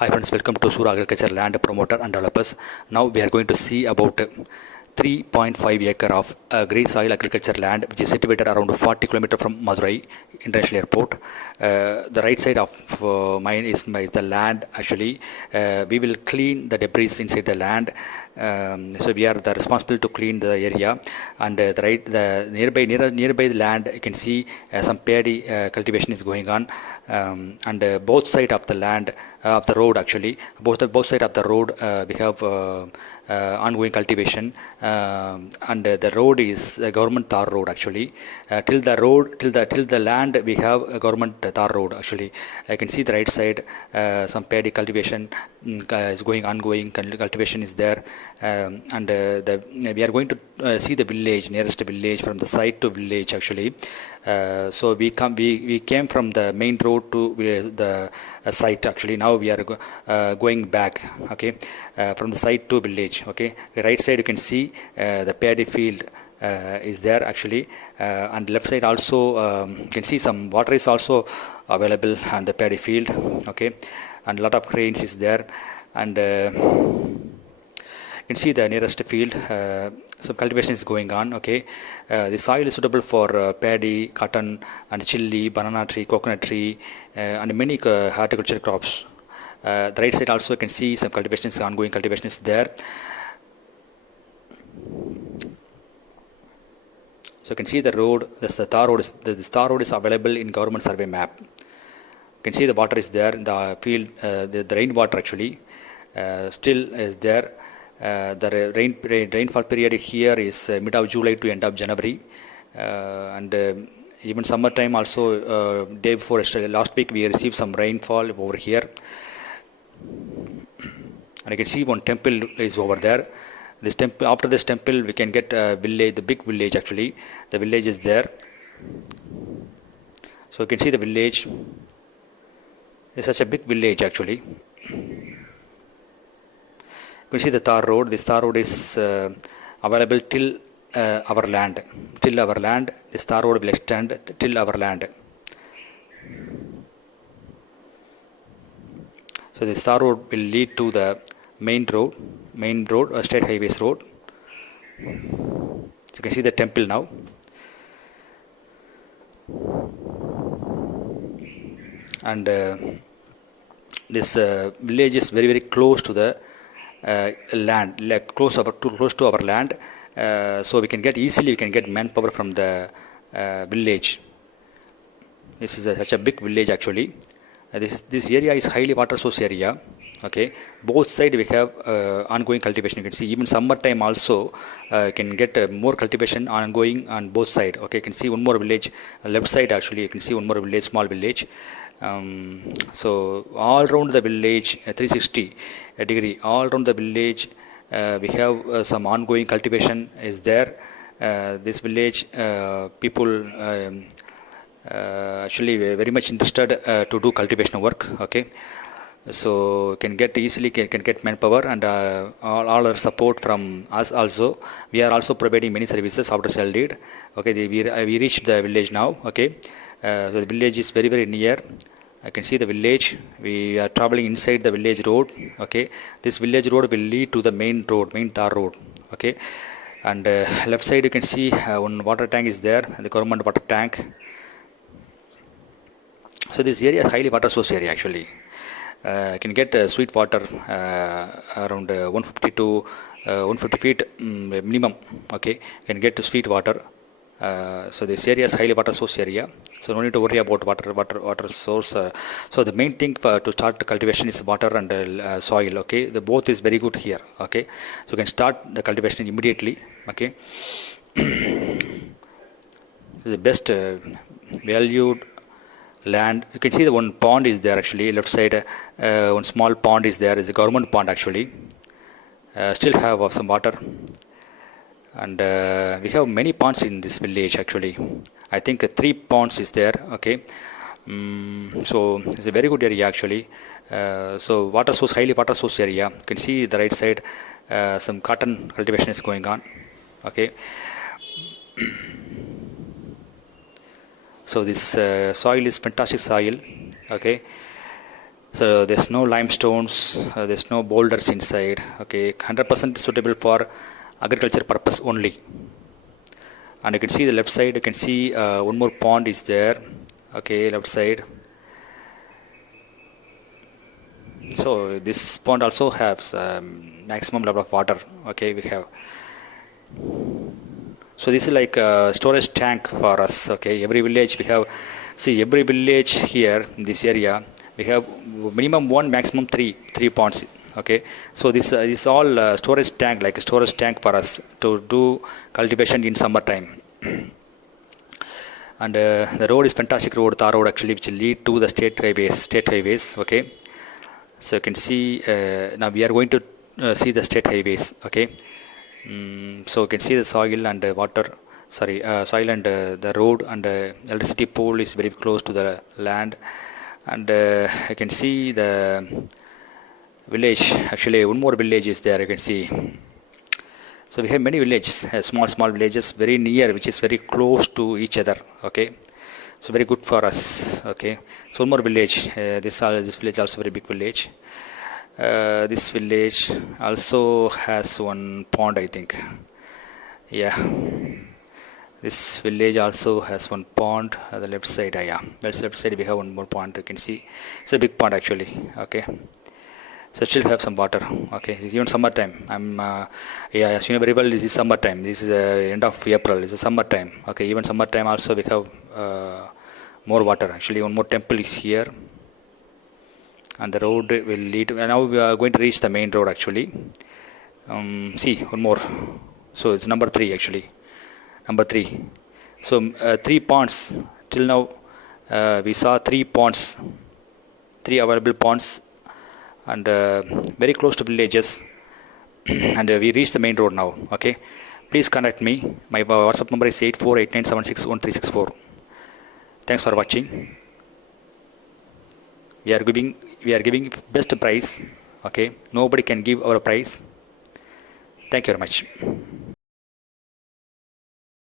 Hi friends, welcome to Sura Agriculture Land Promoter and Developers. Now we are going to see about 3.5 acre of grey soil agriculture land which is situated around 40 km from Madurai International Airport. The right side of mine is the land actually. We will clean the debris inside the land. So we are the responsible to clean the area, and the nearby the land you can see some paddy cultivation is going on, and both side of the land of the road actually both side of the road we have ongoing cultivation, and the road is a government tar road actually. Till the land we have a government tar road actually. I can see the right side some paddy cultivation is ongoing cultivation is there, and we are going to see the village, nearest village, from the site to village actually. So we came from the main road to the site actually. Now we are going back, okay, from the site to village. Okay, the right side you can see the paddy field is there actually, and left side also you can see some water is also available on the paddy field. Okay, and a lot of cranes is there, and you can see the nearest field some cultivation is going on. Okay, the soil is suitable for paddy, cotton, and chili, banana tree, coconut tree, and many horticulture crops. The right side also you can see some cultivation is ongoing, cultivation is there. So you can see the road, the tar road is available in government survey map. You can see the water is there in the field, the rainwater actually still is there. The rainfall period here is mid of July to end of January, and even summertime also. Day before yesterday, last week we received some rainfall over here, and you can see one temple is over there. This temple, after this temple we can get a village, the big village actually. The village is there, so you can see the village. It's such a big village actually. You can see the tar road. This tar road is available till our land. Till our land, this tar road will extend till our land. So this tar road will lead to the main road, state highways road. So you can see the temple now. And this village is very close to the land, like close to our land, so we can get manpower from the village. This is such a big village actually. This area is highly water source area. Okay, both side we have ongoing cultivation. You can see even summertime also can get more cultivation ongoing on both side. Okay, you can see one more village left side actually. You can see one more village, small village. So all around the village 360 degree, all around the village we have some ongoing cultivation is there. This village people actually very much interested to do cultivation work. Okay, so can get manpower, and all our support from us also. We are also providing many services after sale lead. Okay, we reached the village now. Okay, so the village is very near. I can see the village. We are traveling inside the village road. Okay, this village road will lead to the main tar road. Okay, and left side you can see one water tank is there, the government water tank. So this area is highly water source area actually. You can get sweet water around 150 to 150 feet minimum. Okay, you can get sweet water. So this area is highly water source area, so no need to worry about water source. So the main thing to start cultivation is water and soil. Okay, the both is very good here. Okay, so you can start the cultivation immediately. Okay, the best valued land. You can see the one pond is there actually. Left side one small pond is there, is a government pond actually. Still have some water, and we have many ponds in this village actually. I think 3 ponds is there. Okay, so it's a very good area actually. So water source, highly water source area. You can see the right side some cotton cultivation is going on. Okay, so this soil is fantastic soil. Okay, So there's no limestones, there's no boulders inside. Okay, 100% suitable for agriculture purpose only. And you can see the left side, you can see one more pond is there. Okay, left side. So this pond also has maximum level of water. Okay, we have. So this is like a storage tank for us. Okay, every village we have. See, every village here in this area we have minimum one, maximum three ponds. Okay, so this all storage tank, like a storage tank for us to do cultivation in summertime. And the road is fantastic road, tar road actually, which will lead to the state highways. Okay, so you can see now we are going to see the state highways. Okay, so you can see the soil and water, sorry, soil and the road, and electricity pole is very close to the land. And you can see the village, actually one more village is there, you can see. So we have many villages, small villages very near, which is very close to each other. Okay, so very good for us. Okay, so one more village. This village also very big village. This village also has one pond, I think. Yeah, this village also has one pond at the left side. Yeah, that's left side we have one more pond. You can see it's a big pond actually. Okay. So still have some water. Okay, even summertime. Yeah, as you know very well, this is summertime. This is end of April. This is summertime. Okay, even summertime also we have more water. Actually, one more temple is here, and the road will lead. And now we are going to reach the main road actually. See one more. So it's number 3 actually. Number 3. So 3 ponds till now. We saw 3 ponds, 3 available ponds, and very close to villages. And we reached the main road now. Okay, please contact me. My WhatsApp number is 8489761364. Thanks for watching. We are giving best price. Okay, nobody can give our price. Thank you very much.